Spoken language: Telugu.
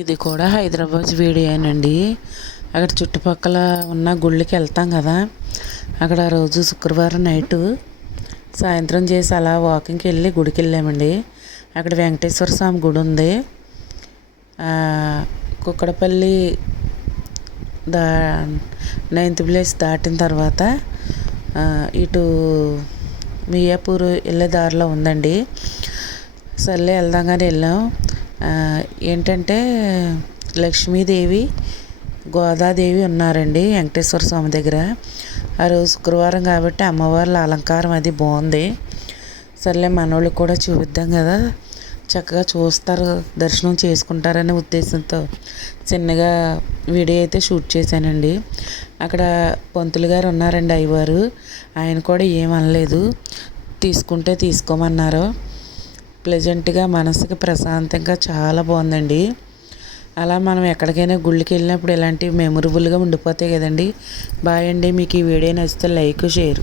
ఇది కూడా హైదరాబాద్ వీడియోనండి. అక్కడ చుట్టుపక్కల ఉన్న గుళ్ళకి వెళ్తాం కదా, అక్కడ రోజు శుక్రవారం నైటు సాయంత్రం చేసి అలా వాకింగ్కి వెళ్ళి గుడికి వెళ్ళామండి. అక్కడ వెంకటేశ్వర స్వామి గుడి ఉంది. కుక్కడపల్లి దా 9th ప్లేస్ దాటిన తర్వాత ఇటు మియాపూర్ వెళ్ళే దారిలో ఉందండి. సర్లే వెళ్దాం వెళ్ళాం. ఏంటంటే లక్ష్మీదేవి, గోదాదేవి ఉన్నారండి వెంకటేశ్వర స్వామి దగ్గర. ఆ రోజు శుక్రవారం కాబట్టి అమ్మవార్ల అలంకారం అది బాగుంది. సర్లే మనోళ్ళకి కూడా చూపిద్దాం కదా, చక్కగా చూస్తారు, దర్శనం చేసుకుంటారనే ఉద్దేశంతో చిన్నగా వీడియో అయితే షూట్ చేశానండి. అక్కడ పంతులు గారు ఉన్నారండి, అయ్యవారు. ఆయన కూడా ఏమనలేదు, తీసుకుంటే తీసుకోమన్నారు. ప్లెజెంట్గా మనసుకి ప్రశాంతంగా చాలా బాగుందండి. అలా మనం ఎక్కడికైనా గుళ్ళకి వెళ్ళినప్పుడు ఇలాంటివి మెమొరబుల్గా ఉండిపోతాయి కదండి. బాయ్ అండి. మీకు ఈ వీడియో నచ్చితే లైక్, షేర్.